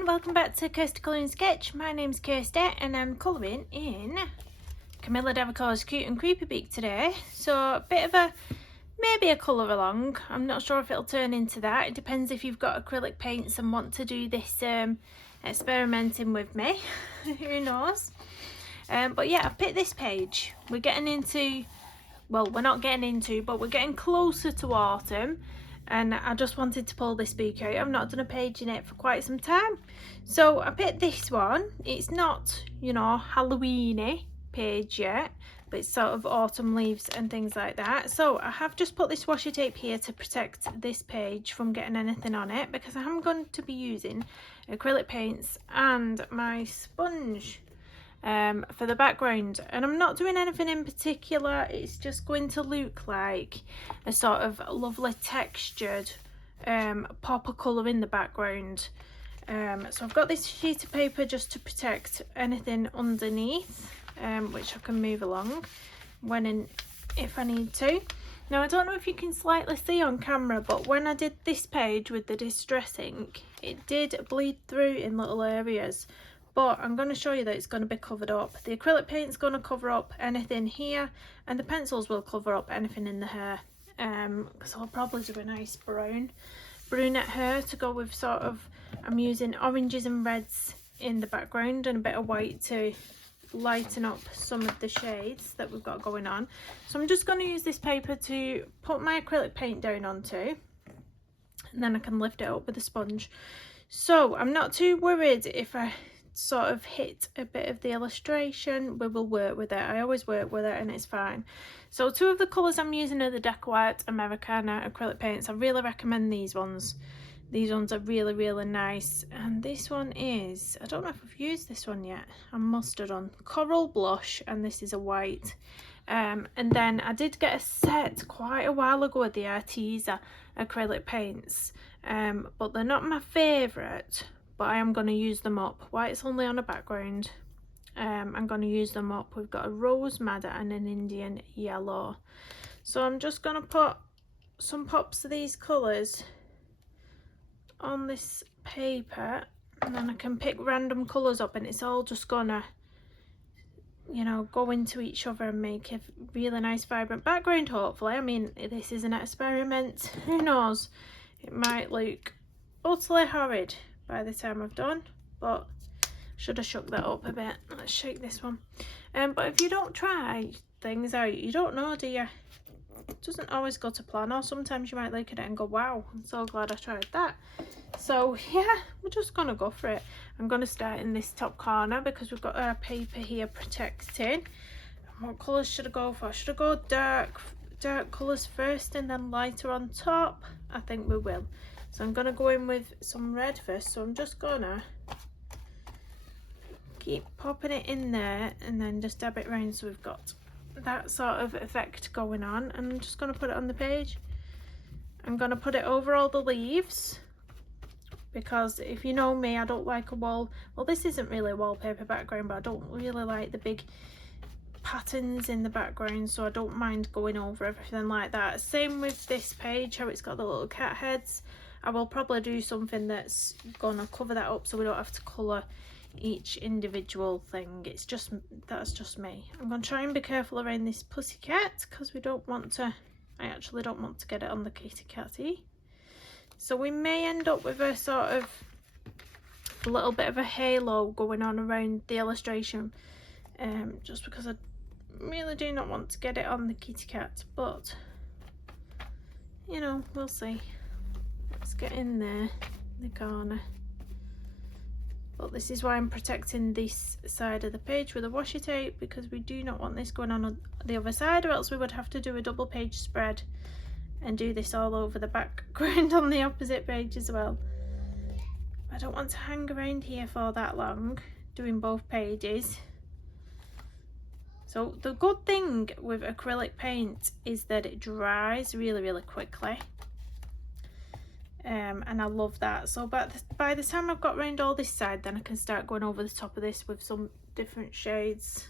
everyone, welcome back to Kirsty Colouring Sketch. My name's Kirsty and I'm colouring in Camilla Derrico Cute and Creepy Beak today. So a bit of a, maybe a colour along. I'm not sure if it'll turn into that. It depends if you've got acrylic paints and want to do this experimenting with me. Who knows? But yeah, I picked this page. We're getting into, well, we're not getting into, but we're getting closer to autumn. And I just wanted to pull this book out. I've not done a page in it for quite some time. So I picked this one. It's not, you know, Halloweeny page yet, but it's sort of autumn leaves and things like that. So I have just put this washi tape here to protect this page from getting anything on it, because I am going to be using acrylic paints and my sponge for the background, and I'm not doing anything in particular. It's just going to look like a sort of lovely textured pop of colour in the background. So I've got this sheet of paper just to protect anything underneath, which I can move along when and if I need to. Now I don't know if you can slightly see on camera, but when I did this page with the distress ink, it did bleed through in little areas. But I'm going to show you that it's going to be covered up. The acrylic paint's going to cover up anything here, and the pencils will cover up anything in the hair. Because I'll probably do a nice brunette hair to go with sort of, I'm using oranges and reds in the background and a bit of white to lighten up some of the shades that we've got going on. So I'm just going to use this paper to put my acrylic paint down onto, and then I can lift it up with a sponge. So I'm not too worried if I sort of hit a bit of the illustration. We will work with it. I always work with it and it's fine. So two of the colours I'm using are the Decoart Americana acrylic paints. I really recommend these ones. These ones are really nice. And this one is, I don't know if I've used this one yet. I must have done. Coral Blush, and this is a white. And then I did get a set quite a while ago with the Arteza acrylic paints. But they're not my favourite. But I am going to use them up. White's only on a background. I'm going to use them up. We've got a Rose Madder and an Indian Yellow. So I'm just going to put some pops of these colours on this paper, and then I can pick random colours up, and it's all just going to, you know, go into each other and make a really nice vibrant background, hopefully. I mean, this is an experiment. Who knows? It might look utterly horrid by the time I've done, but should have shook that up a bit. Let's shake this one. But if you don't try things out, you don't know, do you? It doesn't always go to plan, or sometimes you might look at it and go, wow, I'm so glad I tried that. So yeah, we're just gonna go for it. I'm gonna start in this top corner because we've got our paper here protecting. What colours should I go for? Should I go dark colours first and then lighter on top? I think we will. So I'm going to go in with some red first, so I'm just going to keep popping it in there and then just dab it around so we've got that sort of effect going on. And I'm just going to put it on the page. I'm going to put it over all the leaves, because if you know me, I don't like a well, this isn't really a wallpaper background, but I don't really like the big patterns in the background, so I don't mind going over everything like that. Same with this page, how it's got the little cat heads. I will probably do something that's gonna cover that up so we don't have to colour each individual thing. It's just, that's just me. I'm gonna try and be careful around this pussycat because we don't want to, I actually don't want to get it on the kitty catty. So we may end up with a sort of a little bit of a halo going on around the illustration, just because I really do not want to get it on the kitty cat, but you know, we'll see. Let's get in there, in the corner. But this is why I'm protecting this side of the page with a washi tape, because we do not want this going on the other side, or else we would have to do a double page spread and do this all over the background on the opposite page as well. I don't want to hang around here for that long doing both pages. So the good thing with acrylic paint is that it dries really quickly. And I love that. So by the time I've got around all this side, then I can start going over the top of this with some different shades,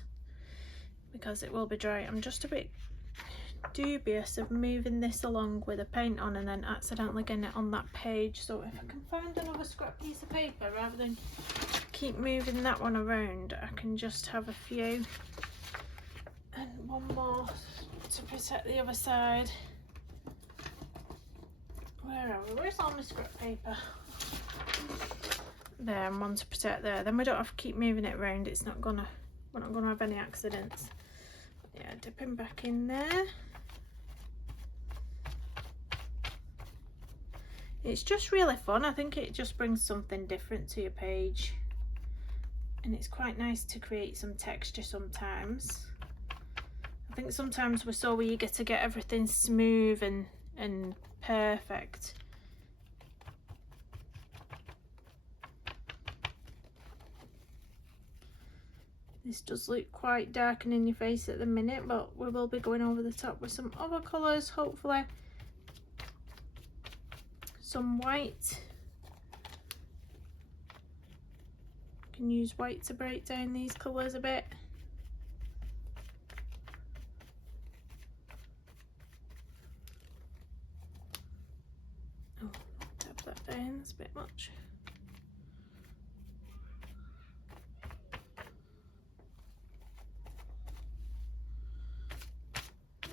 because it will be dry. I'm just a bit dubious of moving this along with a paint on and then accidentally getting it on that page. So if I can find another scrap piece of paper rather than keep moving that one around, I can just have a few and one more to protect the other side. Where are we? Where's all my scrap paper? There, and one to protect there. Then we don't have to keep moving it around. It's not gonna, we're not gonna have any accidents. Yeah, dipping back in there. It's just really fun. I think it just brings something different to your page, and it's quite nice to create some texture sometimes. I think sometimes we're so eager to get everything smooth and perfect. This does look quite dark and in your face at the minute, but we will be going over the top with some other colours, hopefully. Some white. You can use white to break down these colours a bit. Oh, tap that down, that's a bit much.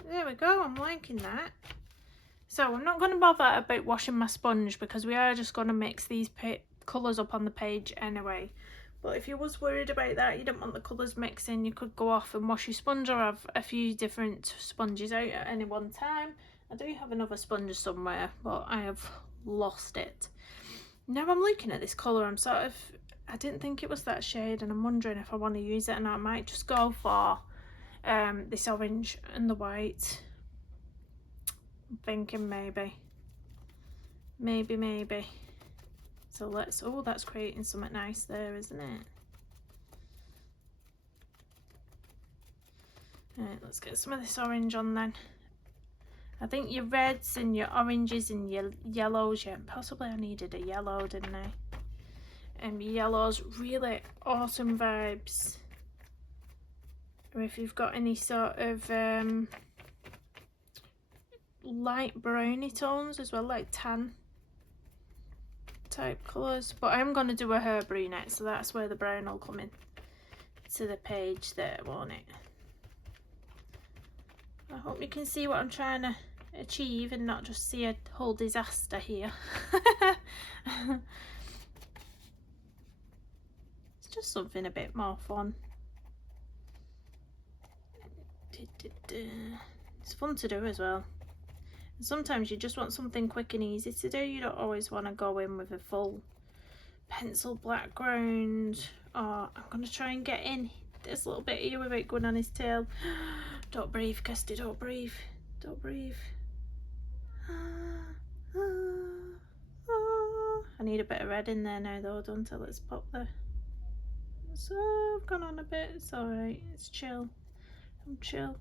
There we go, I'm liking that. So I'm not going to bother about washing my sponge because we are just going to mix these colours up on the page anyway. But if you was worried about that, you don't want the colours mixing, you could go off and wash your sponge or have a few different sponges out at any one time. I do have another sponge somewhere, but I have lost it. Now I'm looking at this colour, I didn't think it was that shade, and I'm wondering if I want to use it, and I might just go for this orange and the white. I'm thinking maybe. So let's, oh, that's creating something nice there, isn't it? Right, let's get some of this orange on then. I think your reds and your oranges and your yellows, yeah, possibly I needed a yellow, didn't I? And yellows, really awesome vibes. Or if you've got any sort of light browny tones as well, like tan type colours. But I'm going to do a hair brunette, so that's where the brown will come in to the page there, won't it? I hope you can see what I'm trying to achieve and not just see a whole disaster here. It's just something a bit more fun. It's fun to do as well. And sometimes you just want something quick and easy to do. You don't always want to go in with a full pencil background. Or I'm going to try and get in this little bit here with it going on his tail. Don't breathe, Kirsty, don't breathe. Don't breathe. I need a bit of red in there now though, don't I? Let's pop there. So I've gone on a bit, it's alright, it's chill. I'm chill.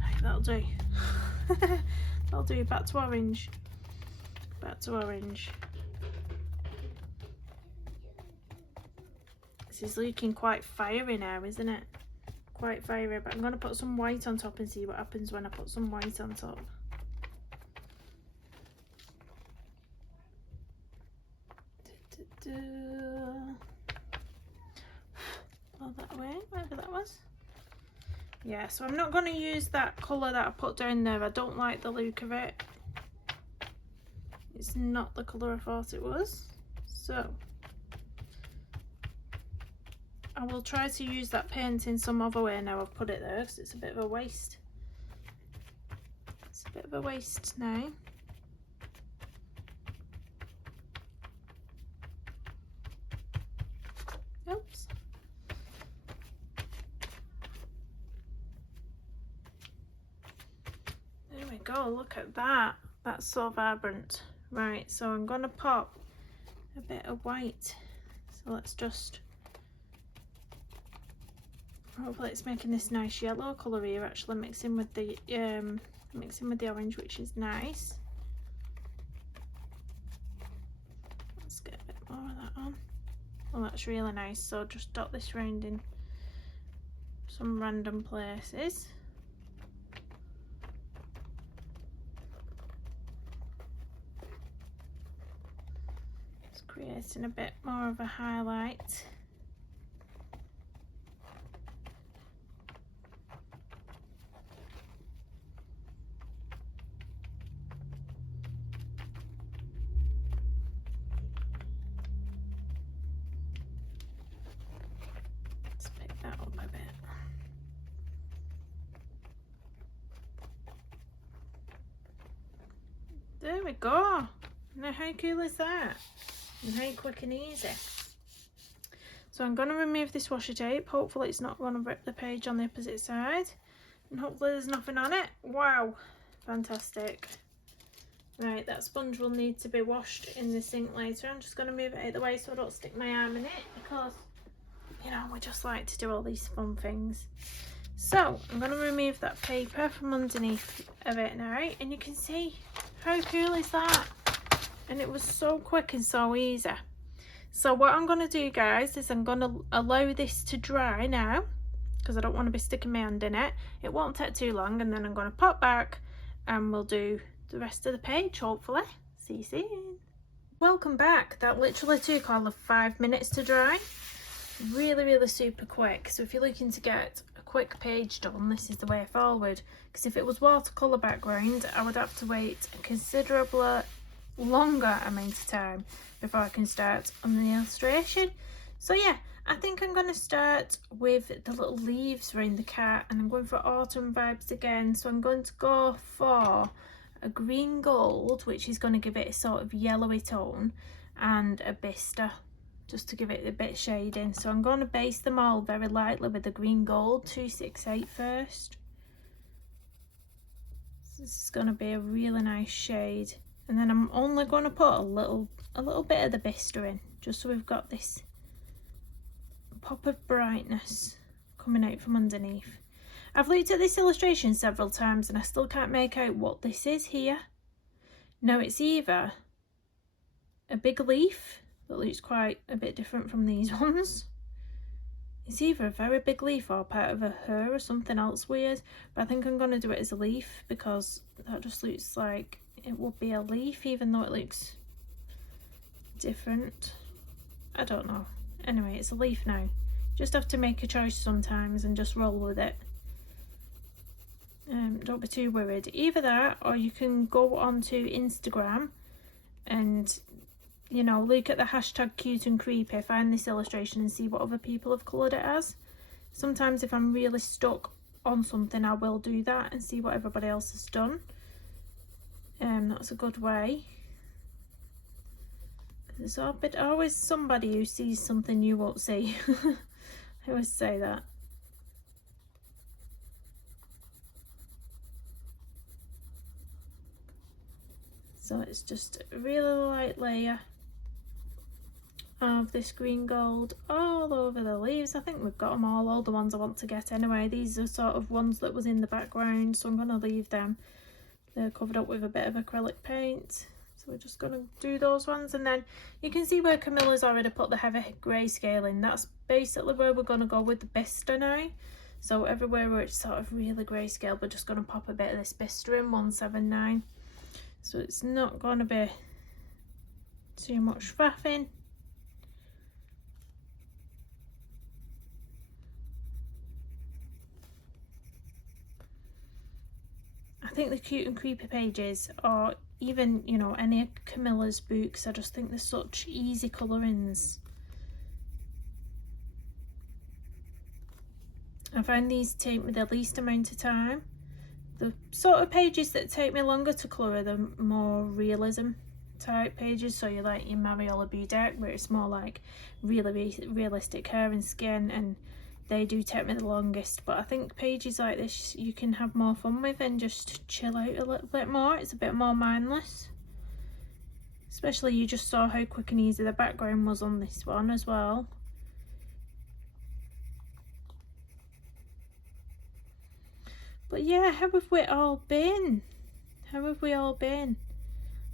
Right, that'll do. That'll do, back to orange. This is looking quite fiery now, isn't it? Quite fiery, but I'm going to put some white on top and see what happens when I put some white on top. All that way, whatever that was. Yeah, so I'm not going to use that colour that I put down there. I don't like the look of it. It's not the colour I thought it was. So I will try to use that paint in some other way now I've put it there, because it's a bit of a waste. It's a bit of a waste now. Oops. There we go, look at that. That's so vibrant. Right, so I'm going to pop a bit of white. So let's just... hopefully it's making this nice yellow colour here, actually mixing with the orange, which is nice. Let's get a bit more of that on. Well, that's really nice. So just dot this round in some random places. Just creating a bit more of a highlight. Let's pick that up a bit. There we go. Now how cool is that? And how quick and easy. So I'm going to remove this washi tape. Hopefully it's not going to rip the page on the opposite side. And hopefully there's nothing on it. Wow, fantastic. Right, that sponge will need to be washed in the sink later. I'm just going to move it out of the way so I don't stick my arm in it, because, you know, we just like to do all these fun things. So I'm going to remove that paper from underneath of it now, and you can see how cool is that? And it was so quick and so easy. So what I'm going to do, guys, is I'm going to allow this to dry now, because I don't want to be sticking my hand in it. It won't take too long, and then I'm going to pop back and we'll do the rest of the page, hopefully. See you soon. Welcome back. That literally took all of 5 minutes to dry. Really super quick. So if you're looking to get a quick page done, this is the way forward, because if it was watercolour background, I would have to wait a considerably longer amount of time before I can start on the illustration. So yeah, I think I'm going to start with the little leaves around the cat, and I'm going for autumn vibes again. So I'm going to go for a green gold, which is going to give it a sort of yellowy tone, and a Bistre, just to give it a bit of shading. So I'm going to base them all very lightly with the green gold 268 first. So this is going to be a really nice shade, and then I'm only going to put a little bit of the Bistre in, just so we've got this pop of brightness coming out from underneath. I've looked at this illustration several times and I still can't make out what this is here. Now it's either a big leaf that looks quite a bit different from these ones. It's either a very big leaf or part of a hair or something else weird, but I think I'm going to do it as a leaf because that just looks like it would be a leaf even though it looks different. I don't know. Anyway, it's a leaf now. Just have to make a choice sometimes and just roll with it. Don't be too worried. Either that, or you can go onto Instagram and, you know, look at the hashtag cute and creepy, find this illustration and see what other people have coloured it as. Sometimes if I'm really stuck on something, I will do that and see what everybody else has done. That's a good way. There's always somebody who sees something you won't see. I always say that. So it's just a really light layer of this green gold all over the leaves. I think we've got them all the ones I want to get anyway. These are sort of ones that was in the background, so I'm going to leave them. They're covered up with a bit of acrylic paint. So we're just going to do those ones, and then you can see where Camilla's already put the heavy grayscale in. That's basically where we're going to go with the Bistre now. So everywhere where it's sort of really grayscale, we're just going to pop a bit of this Bistre in 179. So it's not going to be too much faffing. I think the cute and creepy pages, or even, you know, any of Camilla's books, I just think they're such easy colourings. I find these take me the least amount of time. The sort of pages that take me longer to colour are the more realism type pages, so you like your Mariola Budek, where it's more like really realistic hair and skin, and they do take me the longest. But I think pages like this you can have more fun with and just chill out a little bit more. It's a bit more mindless, especially you just saw how quick and easy the background was on this one as well. But yeah, how have we all been? How have we all been?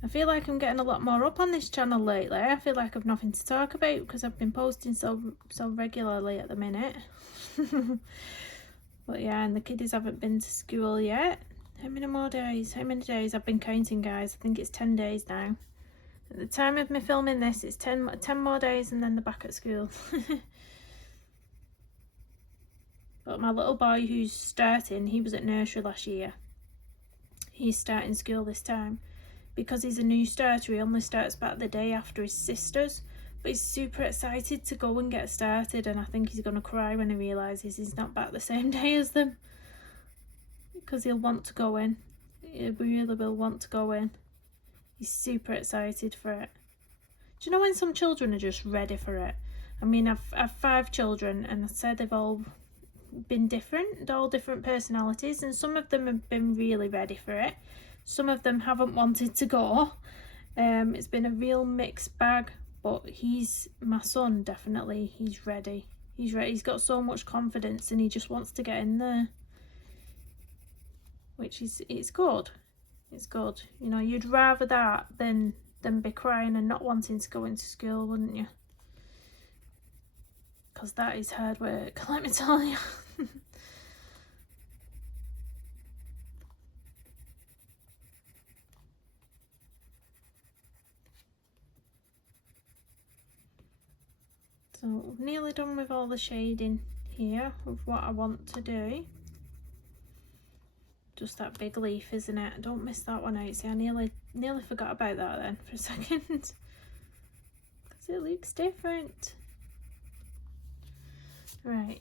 I feel like I'm getting a lot more up on this channel lately. I feel like I've nothing to talk about because I've been posting so regularly at the minute. But yeah, and the kiddies haven't been to school yet. How many more days? How many days? I've been counting, guys. I think it's 10 days now. At the time of me filming this, it's 10 more days and then they're back at school. But my little boy who's starting, he was at nursery last year. He's starting school this time. Because he's a new starter, he only starts back the day after his sisters. But he's super excited to go and get started, and I think he's going to cry when he realises he's not back the same day as them. Because he'll want to go in. He really will want to go in. He's super excited for it. Do you know when some children are just ready for it? I mean, I've 5 children, and I said they've all been different. They're all different personalities, and some of them have been really ready for it. Some of them haven't wanted to go. It's been a real mixed bag, but my son, definitely, he's ready. He's ready. He's got so much confidence and he just wants to get in there. Which is, it's good. It's good. You know, you'd rather that than be crying and not wanting to go into school, wouldn't you? Because that is hard work, let me tell you. So nearly done with all the shading here of what I want to do. Just that big leaf, isn't it? Don't miss that one out. See, I nearly forgot about that then for a second. Because it looks different. Right,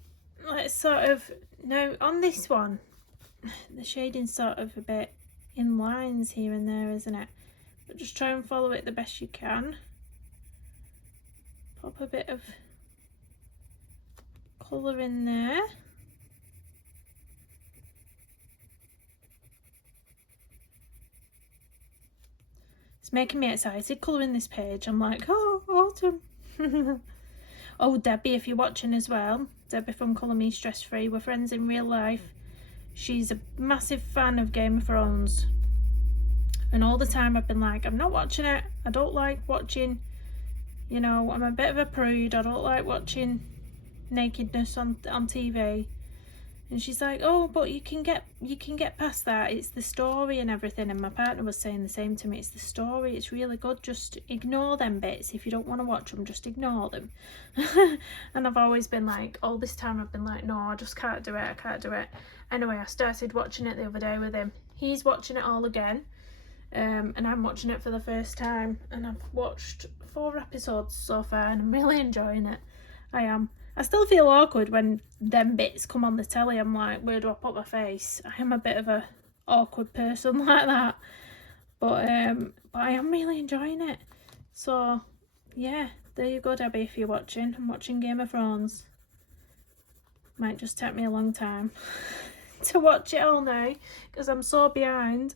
let's sort of, now on this one, the shading's sort of a bit in lines here and there, isn't it? But just try and follow it the best you can. Pop a bit of colour in there. It's making me excited colouring this page. I'm like, oh, autumn. Oh, Debbie, if you're watching as well, Debbie from Colour Me Stress Free, we're friends in real life. She's a massive fan of Game of Thrones. And all the time I've been like, I'm not watching it. I don't like watching, you know, I'm a bit of a prude. I don't like watching nakedness on TV. And she's like, oh, but you can get past that. It's the story and everything. And my partner was saying the same to me. It's the story. It's really good. Just ignore them bits. If you don't want to watch them, just ignore them. And I've always been like, all this time I've been like, no, I just can't do it. I can't do it. Anyway, I started watching it the other day with him. He's watching it all again. And I'm watching it for the first time. And I've watched 4 episodes so far and I'm really enjoying it. I am. I still feel awkward when them bits come on the telly. I'm like, where do I put my face? I am a bit of a awkward person like that. But I am really enjoying it. So, yeah, there you go, Debbie, if you're watching. I'm watching Game of Thrones. Might just take me a long time to watch it all now, because I'm so behind.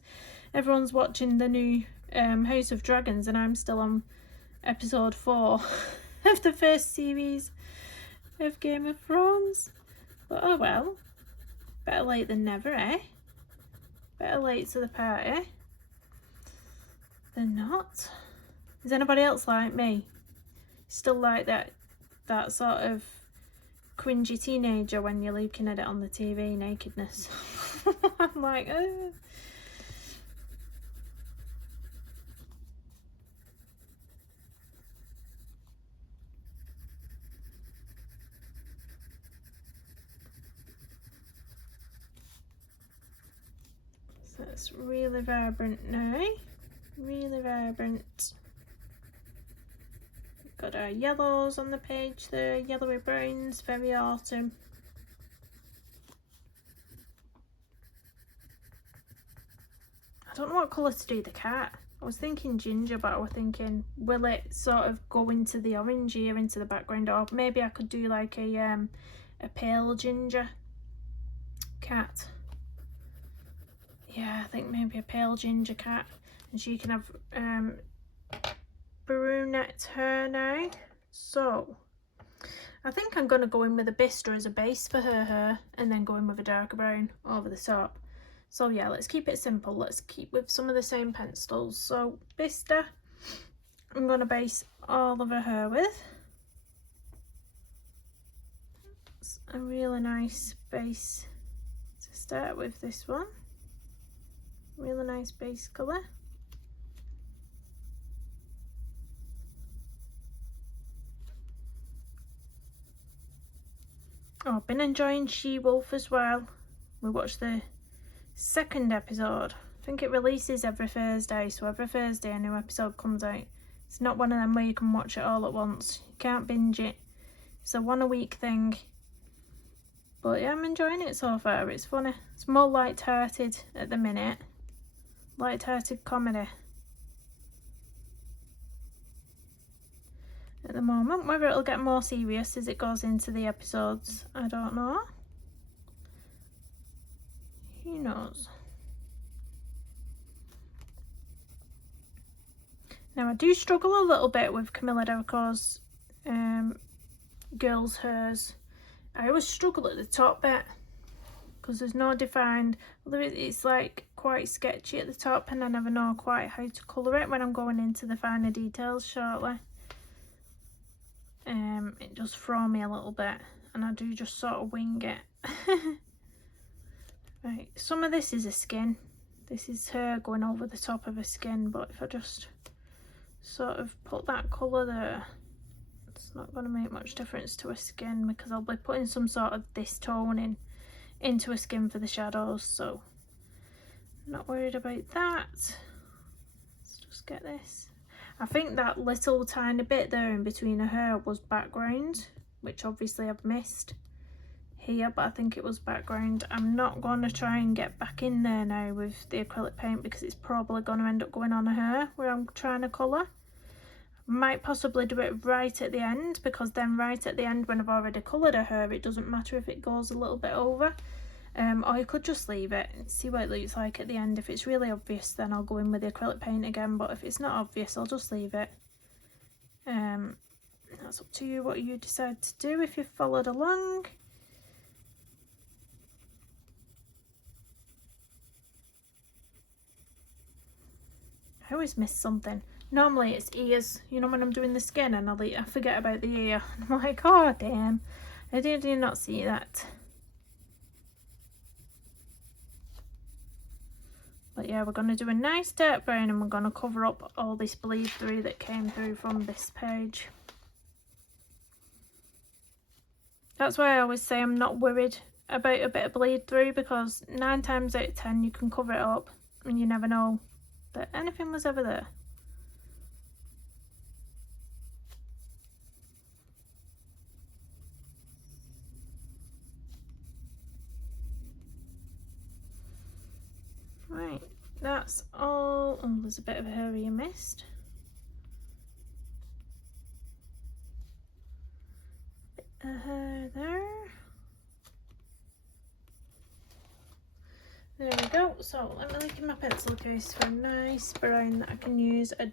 Everyone's watching the new House of Dragons and I'm still on episode 4 of the first series of Game of Thrones. But oh well, better late than never, eh? Better late to the party than not. Is anybody else like me? Still like that sort of cringy teenager when you're looking at it on the TV, nakedness? I'm like, ugh. So it's really vibrant now, really vibrant. We've got our yellows on the page there, yellowy browns, very autumn. I don't know what colour to do the cat. I was thinking ginger, but I was thinking, will it sort of go into the orange here, into the background, or maybe I could do like a pale ginger cat. Yeah, I think maybe a pale ginger cat, and she can have brunette hair now. So I think I'm going to go in with a Bistre as a base for her hair, and then go in with a darker brown over the top. So yeah, let's keep it simple. Let's keep with some of the same pencils. So Bistre, I'm going to base all of her hair with. It's a really nice base to start with, this one. Really nice base colour. Oh, I've been enjoying She-Wolf as well. We watched the second episode. I think it releases every Thursday, so every Thursday a new episode comes out. It's not one of them where you can watch it all at once. You can't binge it. It's a one-a-week thing. But yeah, I'm enjoying it so far. It's funny. It's more light-hearted at the minute. Light-hearted comedy. At the moment, whether it'll get more serious as it goes into the episodes, I don't know. Who knows? Now I do struggle a little bit with Camilla Derrico's girls' hairs. I always struggle at the top bit because there's no defined, although it's like quite sketchy at the top, and I never know quite how to colour it when I'm going into the finer details shortly. It does throw me a little bit, and I do just sort of wing it. Right, some of this is a skin. This is her going over the top of her skin, but if I just sort of put that colour there, it's not going to make much difference to her skin because I'll be putting some sort of this tone into her skin for the shadows, so I'm not worried about that. Let's just get this. I think that little tiny bit there in between her hair was background, which obviously I've missed here, but I think it was background. I'm not going to try and get back in there now with the acrylic paint because it's probably going to end up going on her hair where I'm trying to colour. Might possibly do it right at the end, because then right at the end when I've already coloured her hair, it doesn't matter if it goes a little bit over. Or you could just leave it and see what it looks like at the end. If it's really obvious, then I'll go in with the acrylic paint again, but if it's not obvious, I'll just leave it. That's up to you what you decide to do if you've followed along. I always miss something. Normally it's ears, you know, when I'm doing the skin and I forget about the ear. I'm like, oh damn, I did not see that. But yeah, we're going to do a nice dark brown and we're going to cover up all this bleed through that came through from this page. That's why I always say I'm not worried about a bit of bleed through, because 9 times out of 10 you can cover it up and you never know that anything was ever there. Right, that's all. Oh, there's a bit of a area missed. There. There we go. So let me look in my pencil case for a nice brown that I can use, a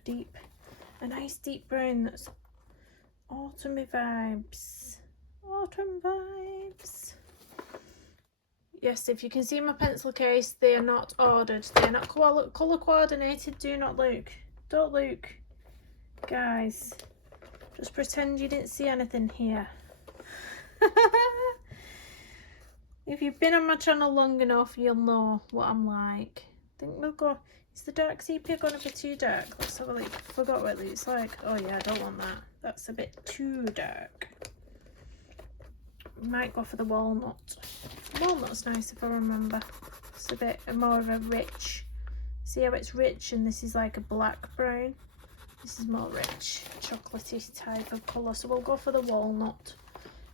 nice deep brown that's autumny vibes. Autumn vibes. Yes, if you can see my pencil case, they are not ordered. They are not colour coordinated. Do not look. Don't look. Guys, just pretend you didn't see anything here. If you've been on my channel long enough, you'll know what I'm like. I think we'll go. Is the dark sepia going to be too dark? Let's have a look. I forgot what it looks like. Oh yeah, I don't want that. That's a bit too dark. Might go for the walnut. Walnut's nice if I remember. It's a bit more of a rich. See how it's rich and this is like a black brown. This is more rich, chocolatey type of colour. So we'll go for the walnut.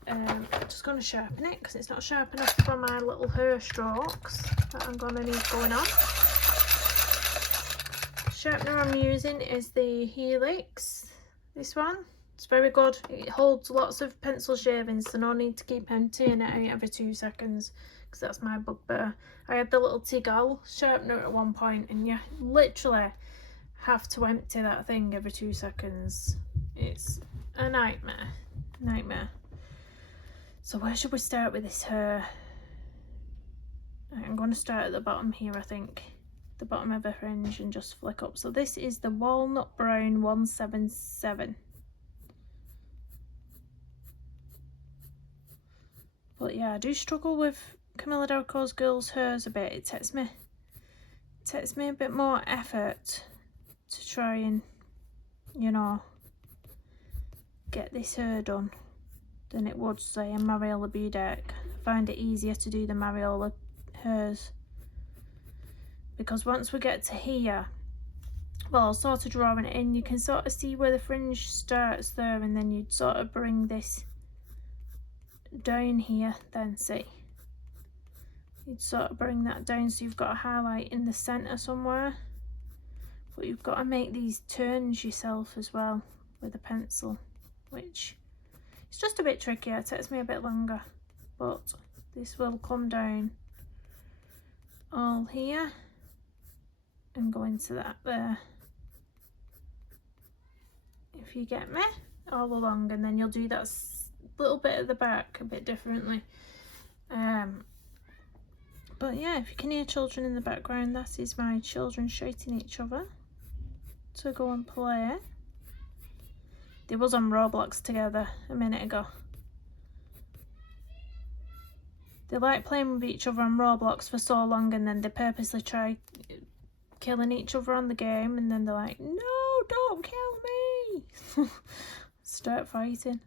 I'm just going to sharpen it because it's not sharp enough for my little hair strokes that I'm going to need going on. Sharpener I'm using is the Helix. This one. It's very good. It holds lots of pencil shavings, so no need to keep emptying it out every 2 seconds, because that's my bugbear. I had the little Tigal sharpener at one point, and you literally have to empty that thing every 2 seconds. It's a nightmare. Nightmare. So where should we start with this hair? Right, I'm going to start at the bottom here, I think. The bottom of a fringe, and just flick up. So this is the Walnut Brown 177. But yeah, I do struggle with Camilla Derrico's girls' hers a bit. It takes me a bit more effort to try and, you know, get this hair done than it would, say, a Mariola Budek. I find it easier to do the Mariola hers, because once we get to here, well, sort of drawing it in, you can sort of see where the fringe starts there, and then you'd sort of bring this down here, then see, you'd sort of bring that down so you've got a highlight in the center somewhere. But you've got to make these turns yourself as well with a pencil, which is just a bit trickier. It takes me a bit longer, but this will come down all here and go into that there, if you get me, all along, and then you'll do that little bit at the back a bit differently. But yeah, if you can hear children in the background, that is my children shouting at each other to go and play. They was on Roblox together a minute ago. They like playing with each other on Roblox for so long, and then they purposely try killing each other on the game, and then they're like, no, don't kill me. Start fighting.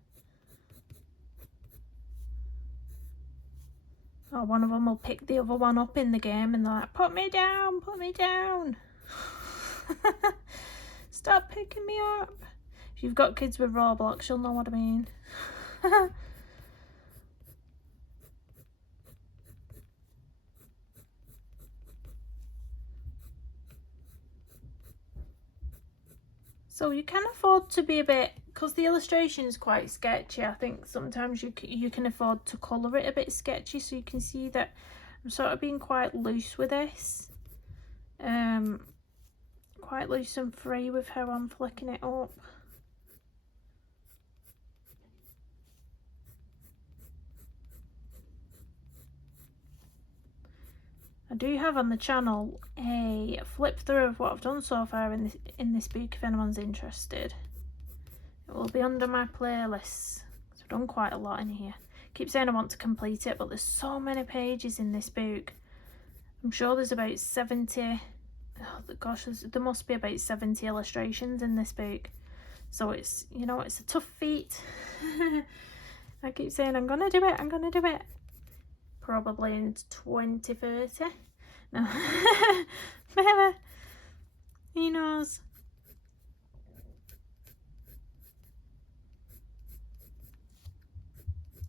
Or one of them will pick the other one up in the game, and they're like, put me down, put me down. Stop picking me up. If you've got kids with Roblox, you'll know what I mean. So you can afford to be a bit, because the illustration is quite sketchy, I think sometimes you can afford to colour it a bit sketchy, so you can see that I'm sort of being quite loose with this. Quite loose and free with how I'm flicking it up. I do have on the channel a flip through of what I've done so far in this book, if anyone's interested. It will be under my playlists. So I've done quite a lot in here. I keep saying I want to complete it, but there's so many pages in this book. I'm sure there's about 70, oh gosh, there must be about 70 illustrations in this book. So it's, you know, it's a tough feat. I keep saying I'm gonna do it, I'm gonna do it. Probably in 2030. No. Maybe. Who knows?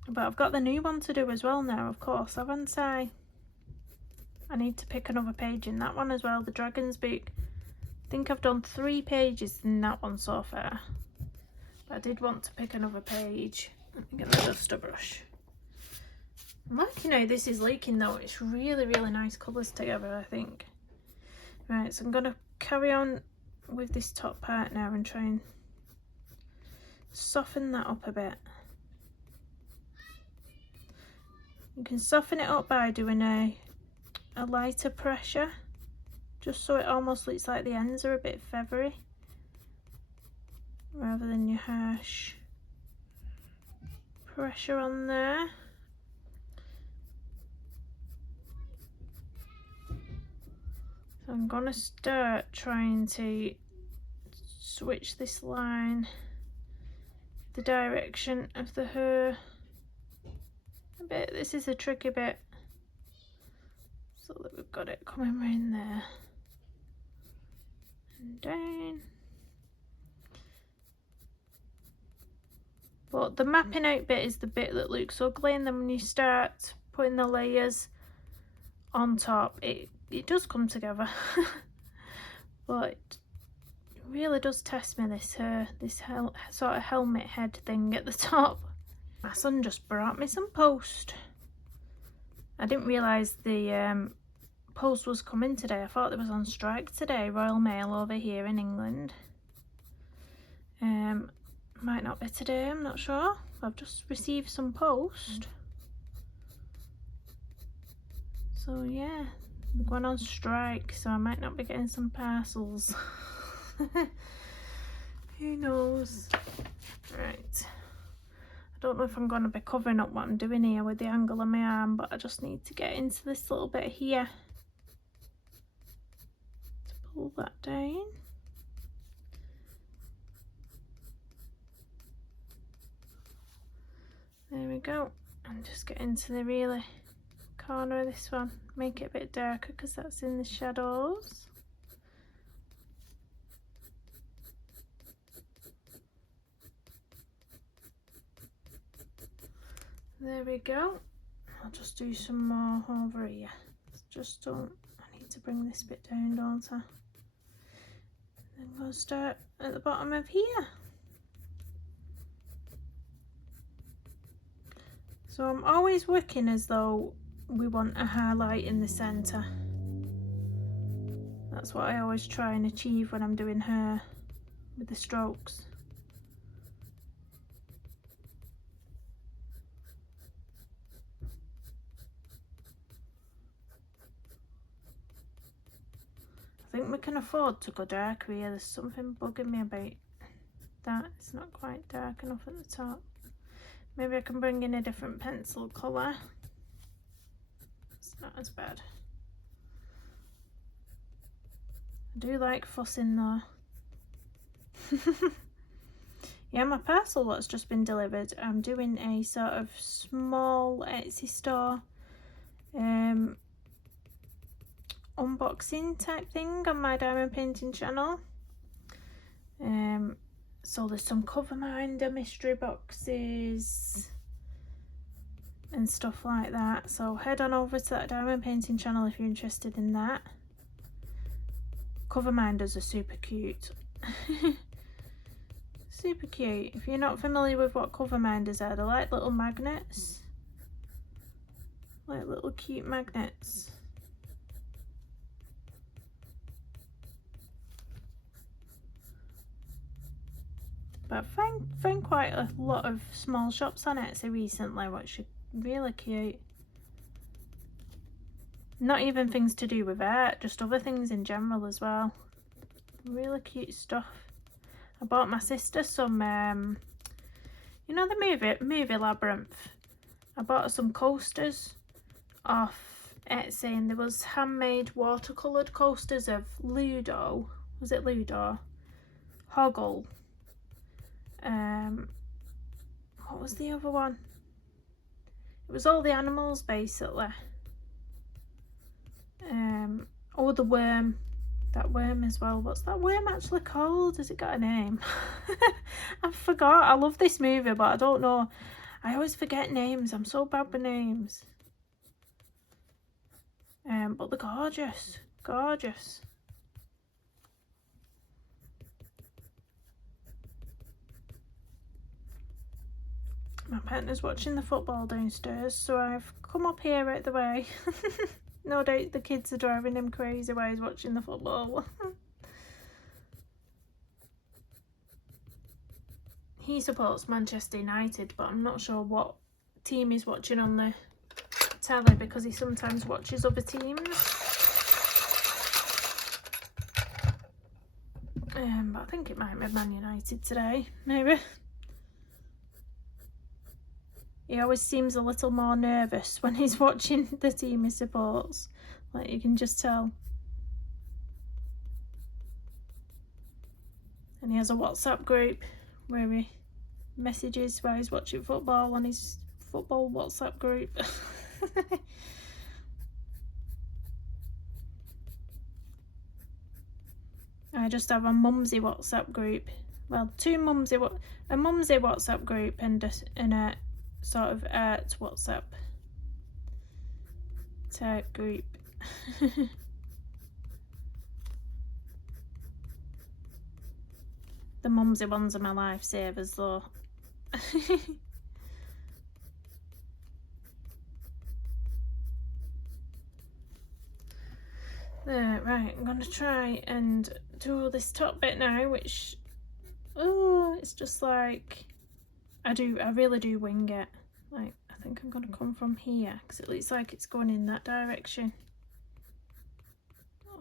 But I've got the new one to do as well now, of course, haven't I? I need to pick another page in that one as well, the Dragon's book. I think I've done 3 pages in that one so far. But I did want to pick another page. Let me get the duster brush. I'm liking how this is leaking though. It's really, really nice colours together, I think. Right, so I'm going to carry on with this top part now and try and soften that up a bit. You can soften it up by doing a lighter pressure, just so it almost looks like the ends are a bit feathery, rather than your harsh pressure on there. So I'm going to start trying to switch this line, the direction of the hair a bit. This is a tricky bit, so that we've got it coming round there and down. But the mapping out bit is the bit that looks ugly, and then when you start putting the layers on top, it does come together. But it really does test me, this sort of helmet head thing at the top. My son just brought me some post. I didn't realise the post was coming today. I thought it was on strike today, Royal Mail over here in England. Might not be today, I'm not sure. I've just received some post. So yeah, we're going on strike, so I might not be getting some parcels. Who knows? Right. I don't know if I'm going to be covering up what I'm doing here with the angle of my arm, but I just need to get into this little bit here to pull that down. There we go. And just get into the really corner of this one. Make it a bit darker because that's in the shadows. There we go. I'll just do some more over here. Just don't, I need to bring this bit down, don't I? Then we'll start at the bottom of here. So I'm always working as though we want a highlight in the centre. That's what I always try and achieve when I'm doing hair with the strokes. I think we can afford to go darker here. There's something bugging me about that. It's not quite dark enough at the top. Maybe I can bring in a different pencil colour. It's not as bad. I do like fussing though. Yeah, my parcel that's just been delivered. I'm doing a sort of small Etsy store unboxing type thing on my diamond painting channel. So there's some cover minder mystery boxes and stuff like that, so head on over to that diamond painting channel if you're interested in that. Cover minders are super cute. Super cute. If you're not familiar with what cover minders are, they're like little magnets, like little cute magnets. But I found quite a lot of small shops on Etsy recently, which are really cute. Not even things to do with art, just other things in general as well. Really cute stuff. I bought my sister some, you know the movie Labyrinth? I bought her some coasters off Etsy, and there was handmade watercoloured coasters of Ludo. Was it Ludo? Hoggle. What was the other one? It was all the animals basically. Oh, the worm. That worm as well. What's that worm actually called? Has it got a name? I forgot. I love this movie, but I don't know. I always forget names. I'm so bad with names. But they're gorgeous. Gorgeous. My partner's watching the football downstairs, so I've come up here out the way. No doubt the kids are driving him crazy while he's watching the football. He supports Manchester United, but I'm not sure what team he's watching on the telly because he sometimes watches other teams. But I think it might be Man United today, maybe. He always seems a little more nervous when he's watching the team he supports. Like, you can just tell. And he has a WhatsApp group where he messages while he's watching football on his football WhatsApp group. I just have a mumsy WhatsApp group. Well, a mumsy WhatsApp group and a sort of art WhatsApp type group. The mumsy ones are my lifesavers though. There, right, I'm gonna try and do this top bit now, which, oh, it's just like, I really do wing it. Like, I I think I'm going to come from here because it looks like it's going in that direction.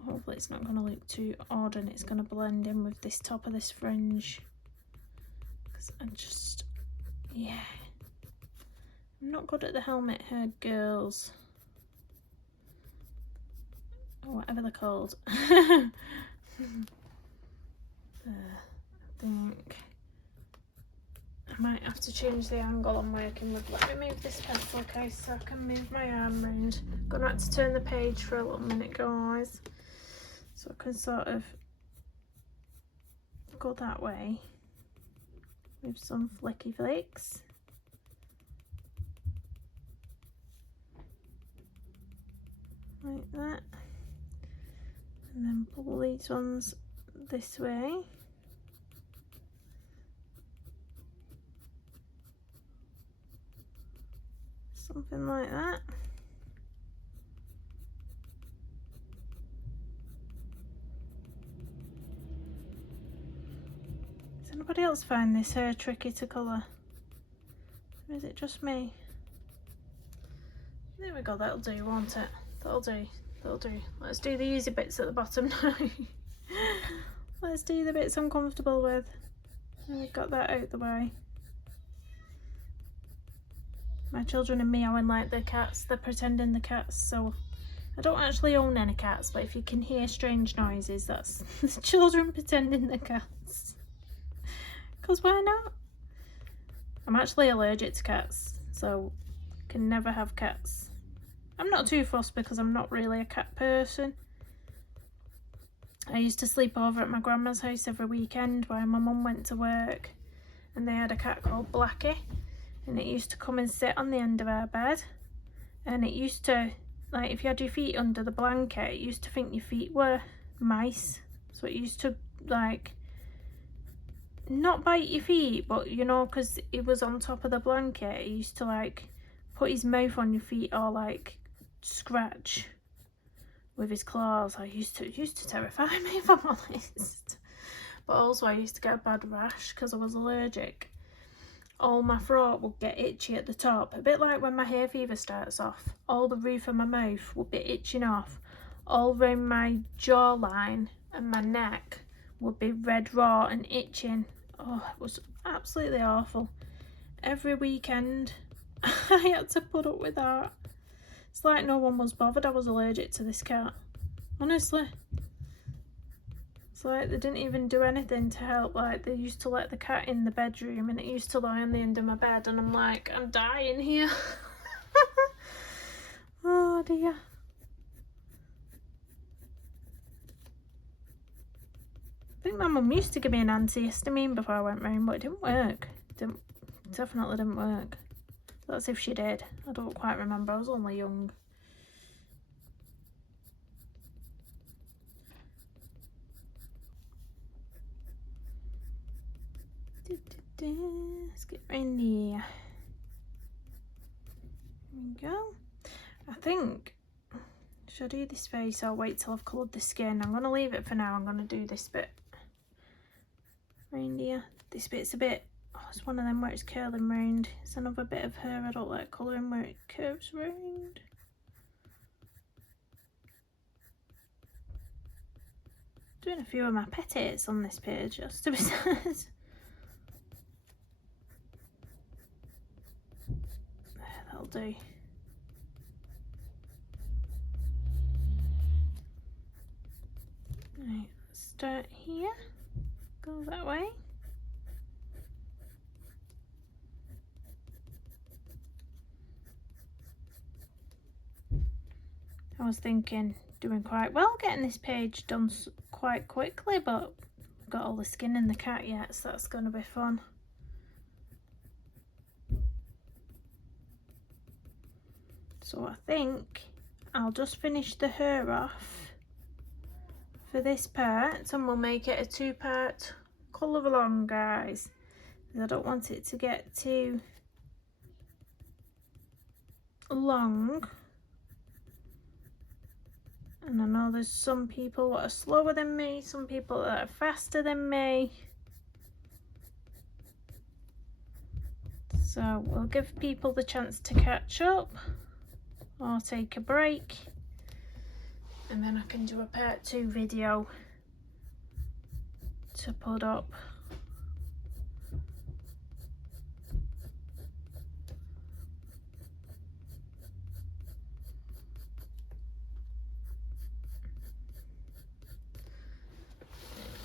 Hopefully it's not going to look too odd and it's going to blend in with this top of this fringe. Because I'm just, yeah. I'm not good at the helmet hair girls. Or whatever they're called. I think I might have to change the angle I'm working with. Let me move this pencil case so I can move my arm round. Gonna have to turn the page for a little minute, guys, so I can sort of go that way with some flicky flicks. Like that. And then pull these ones this way. Something like that. Does anybody else find this hair tricky to colour? Or is it just me? There we go, that'll do, won't it? That'll do, that'll do. Let's do the easy bits at the bottom now. Let's do the bits I'm comfortable with. And we've got that out the way. My children and meowing like they're cats, they're pretending they're cats, so I don't actually own any cats, but if you can hear strange noises, that's the children pretending they're cats. Because why not? I'm actually allergic to cats, so I can never have cats. I'm not too fussed because I'm not really a cat person. I used to sleep over at my grandma's house every weekend while my mum went to work, and they had a cat called Blackie. And it used to come and sit on the end of our bed, and it used to, like, if you had your feet under the blanket, it used to think your feet were mice, so it used to, like, not bite your feet, but you know, because it was on top of the blanket, it used to, like, put his mouth on your feet or, like, scratch with his claws. It used to terrify me, if I'm honest. But also I used to get a bad rash because I was allergic. All my throat would get itchy at the top, a bit like when my hay fever starts off. All the roof of my mouth would be itching off. All around my jawline and my neck would be red raw and itching. Oh, it was absolutely awful. Every weekend I had to put up with that. It's like no one was bothered I was allergic to this cat. Honestly. It's like they didn't even do anything to help. Like, they used to let the cat in the bedroom and it used to lie on the end of my bed, and I'm like, I'm dying here. Oh dear. I think my mum used to give me an antihistamine before I went round, but it didn't work. Definitely didn't work. That's if she did. I don't quite remember, I was only young. Let's get in there. There we go. I think, should I do this face or wait till I've coloured the skin? I'm going to leave it for now. I'm going to do this bit round here. This bit's a bit, oh, it's one of them where it's curling round. It's another bit of hair I don't like colouring where it curves round. Doing a few of my petits on this page, just to be said. That'll do. Right, let's start here, go that way. I was thinking doing quite well getting this page done quite quickly, but I've got all the skin in the cat yet, so that's going to be fun. So I think I'll just finish the hair off for this part, and we'll make it a two-part colour along, guys. I don't want it to get too long. And I know there's some people that are slower than me, some people that are faster than me. So So we'll give people the chance to catch up or take a break, and then I can do a part 2 video to put up.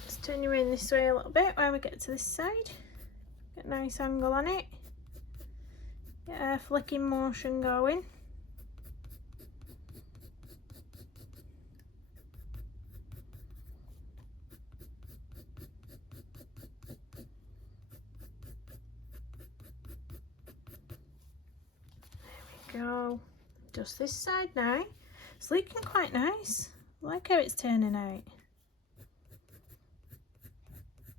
Let's turn you in this way a little bit while we get to this side. Get a nice angle on it. Get a flicking motion going. There we go. Just this side now. It's looking quite nice. I like how it's turning out.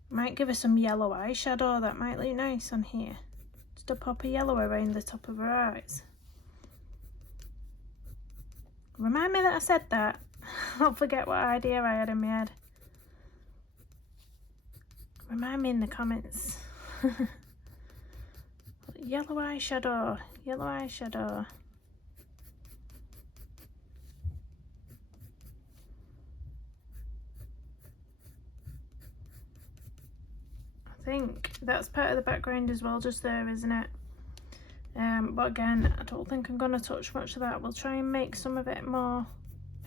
Might give her some yellow eyeshadow, that might look nice on here. Just a pop of yellow around the top of her eyes. Remind me that I said that. Don't forget what idea I had in my head. Remind me in the comments. Yellow eyeshadow, yellow eyeshadow. I think that's part of the background as well, just there, isn't it? But again, I don't think I'm going to touch much of that. We'll try and make some of it more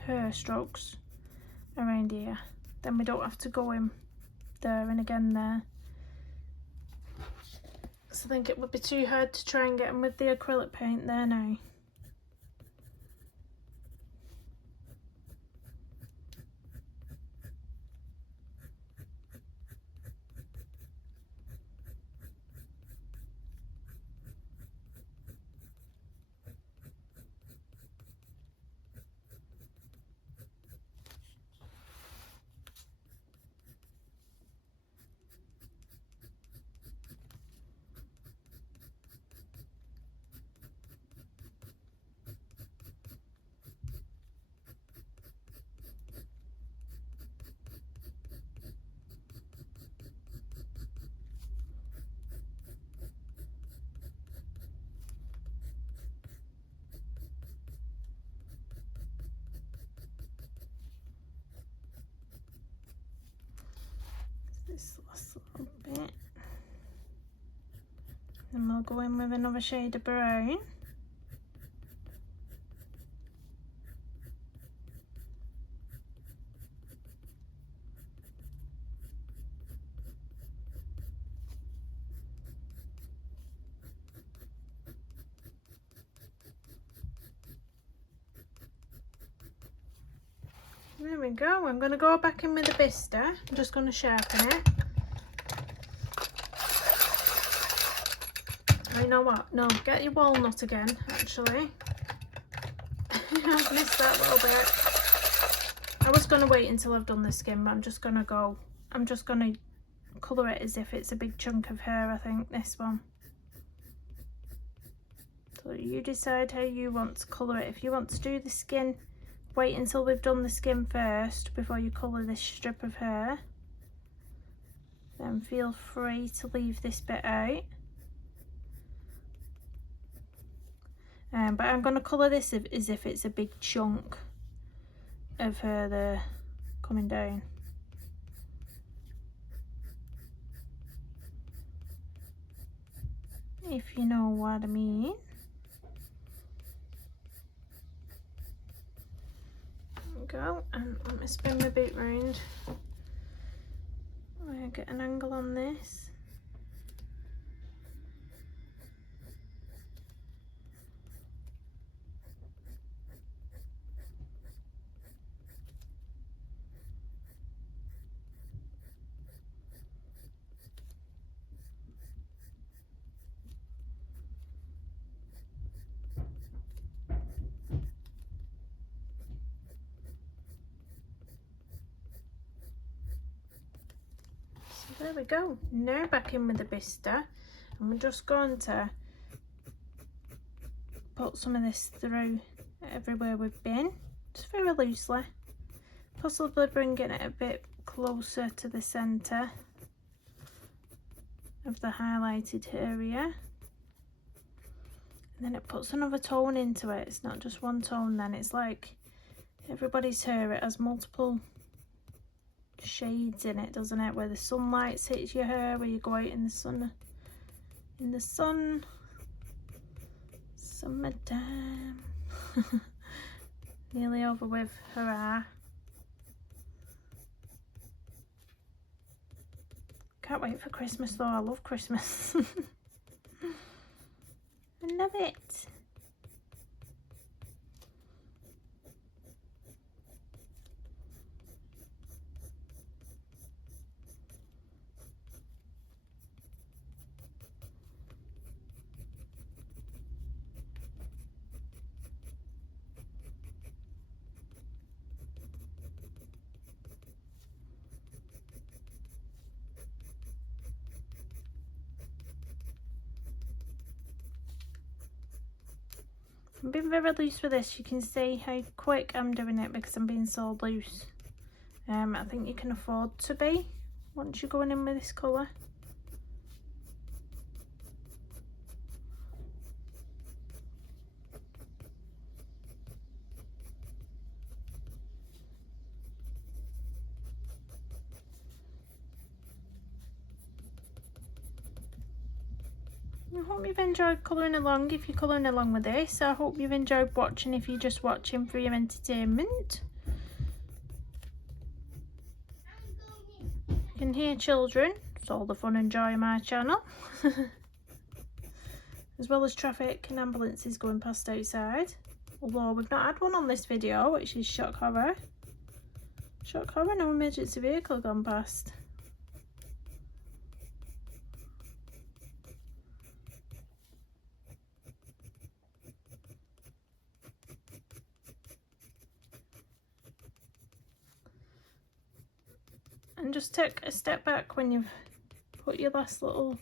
hair strokes around here. Then we don't have to go in there and again there. So I think it would be too hard to try and get them with the acrylic paint there now. This last little bit. Then we'll go in with another shade of brown. There we go. I'm going to go back in with the Bistre. I'm just going to sharpen it. Oh, you know what? No, get your walnut again, actually. I've missed that little bit. I was going to wait until I've done the skin, but I'm just going to colour it as if it's a big chunk of hair, I think, this one. So you decide how you want to colour it. If you want to do the skin, wait until we've done the skin first before you colour this strip of hair. Then feel free to leave this bit out. But I'm going to colour this as if it's a big chunk of hair there coming down. If you know what I mean. Go, and let me spin my boot round. I'll get an angle on this. There we go. Now back in with the Bistre, and we're just going to put some of this through everywhere we've been, just very loosely, possibly bringing it a bit closer to the centre of the highlighted area. And then it puts another tone into it. It's not just one tone then. It's like everybody's hair, it has multiple shades in it, doesn't it? Where the sunlight hits your hair, where you go out in the sun. Summertime. Nearly over with, hurrah. Can't wait for Christmas though, I love Christmas. I love it. I'm being very loose with this. You can see how quick I'm doing it because I'm being so loose. I think you can afford to be once you're going in with this colour. I hope you've enjoyed colouring along if you're colouring along with this. I hope you've enjoyed watching if you're just watching for your entertainment. You can hear children, it's all the fun and joy of my channel. As well as traffic and ambulances going past outside. Although we've not had one on this video, which is shock horror. Shock horror, no emergency vehicle gone past. And just take a step back when you've put your last little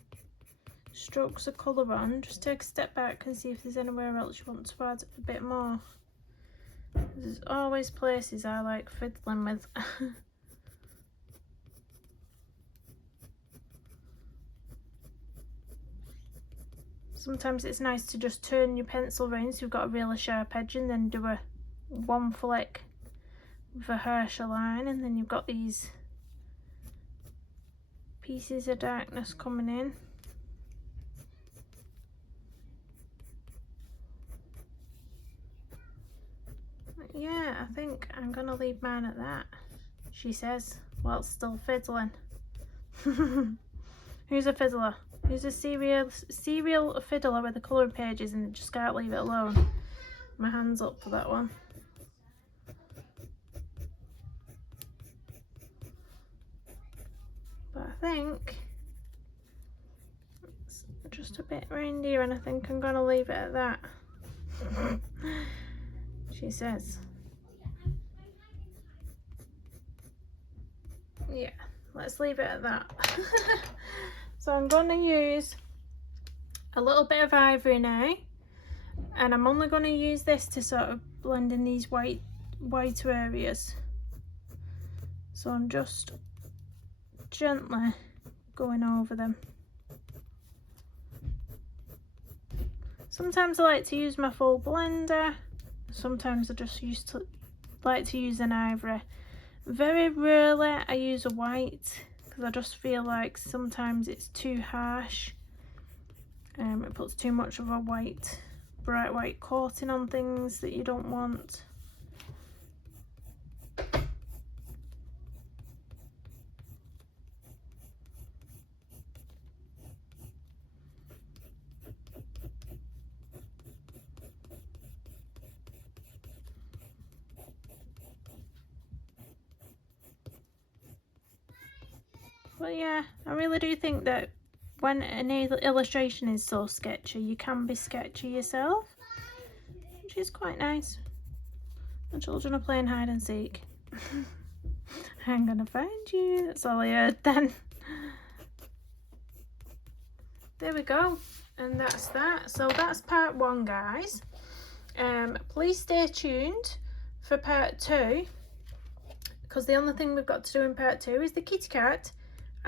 strokes of colour on. Just take a step back and see if there's anywhere else you want to add a bit more. There's always places I like fiddling with. Sometimes it's nice to just turn your pencil round so you've got a really sharp edge and then do a one flick with a harsher line, and then you've got these pieces of darkness coming in. Yeah, I think I'm gonna leave mine at that, she says, while it's still fiddling. Who's a fiddler? Who's a serial fiddler with the colouring pages and just can't leave it alone? My hand's up for that one. But I think it's just a bit round here and I think I'm gonna leave it at that. She says. Yeah, let's leave it at that. So I'm going to use a little bit of Ivory now, and I'm only going to use this to sort of blend in these whiter areas. So I'm just gently going over them. Sometimes I like to use my full blender. Sometimes I just like to use an Ivory. Very rarely I use a white because I just feel like sometimes it's too harsh. It puts too much of a bright white coating on things that you don't want. But yeah, I really do think that when an illustration is so sketchy, you can be sketchy yourself, which is quite nice. The children are playing hide and seek. I'm gonna find you. That's all I heard then. There we go, and that's that. So that's part 1, guys. Please stay tuned for part 2, because the only thing we've got to do in part 2 is the kitty cat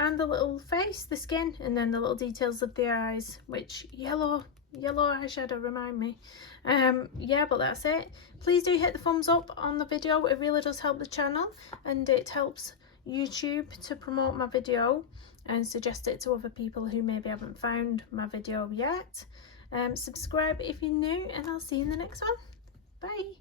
and the little face, the skin, and then the little details of the eyes, which yellow yellow eyeshadow, remind me. Yeah, but that's it. Please do hit the thumbs up on the video. It really does help the channel, and it helps YouTube to promote my video and suggest it to other people who maybe haven't found my video yet. Subscribe if you're new, and I'll see you in the next one. Bye.